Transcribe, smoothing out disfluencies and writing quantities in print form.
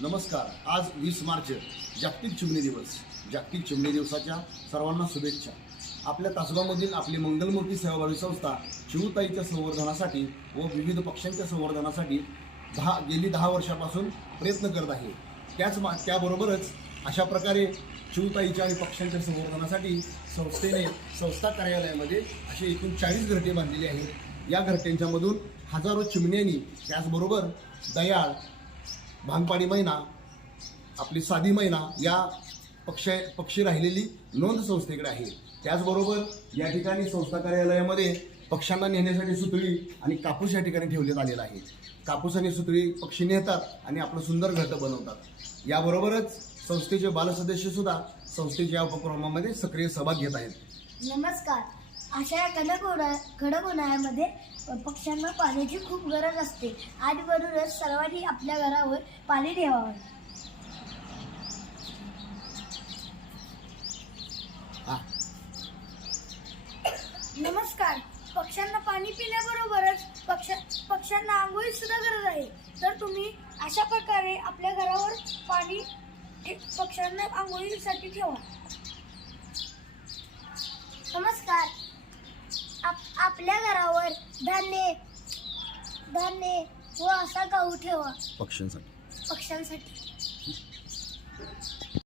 नमस्कार. आज 20 मार्च जागतिक चिमणी दिवस. जागतिक चिमणी दिवसाच्या सर्वांना शुभेच्छा. आपल्या तासगावमधील आपली मंगलमूर्ती सेवाभावी संस्था चिऊताईच्या संवर्धनासाठी व विविध पक्ष्यांच्या संवर्धनासाठी गेली 10 वर्षापासून प्रयत्न करत आहे. त्याबरोबरच अशा प्रकारे चिऊताईच्या आणि पक्ष्यांच्या संवर्धनासाठी संस्था कार्यालयामध्ये असे एकूण 40 घरटे बांधलेली आहेत. या घरट्यांच्यामधून हजारो चिमण्यांनी, त्याचबरोबर दयाळ, भांगपाडी मैना, आपली साधी मैना या पक्षी राहिलेली नोंद संस्थेकडे आहे. त्याचबरोबर या ठिकाणी संस्था कार्यालयामध्ये पक्ष्यांना नेण्यासाठी सुतळी आणि कापूस या ठिकाणी ठेवण्यात आलेला आहे. कापूस आणि सुतळी पक्षी नेतात आणि आपलं सुंदर घरटं बनवतात. याबरोबरच संस्थेचे बालसदस्य सुद्धा संस्थेच्या उपक्रमामध्ये सक्रिय सहभाग घेत आहेत. नमस्कार. अशा कडक उन्हाळ्यामध्ये पक्ष्यांना पाण्याची खूप गरज असते आणि म्हणूनच सर्वांनी आपल्या घरावर पाणी ठेवावे. नमस्कार. पक्ष्यांना पाणी पिण्याबरोबरच पक्ष्यांना आंघोळी सुद्धा गरज आहे. तर तुम्ही अशा प्रकारे आपल्या घरावर पाणी पक्ष्यांना आंघोळीसाठी ठेवा. नमस्कार. आपल्या घरावर धान्य व असा गहू ठेवा पक्ष्यांसाठी.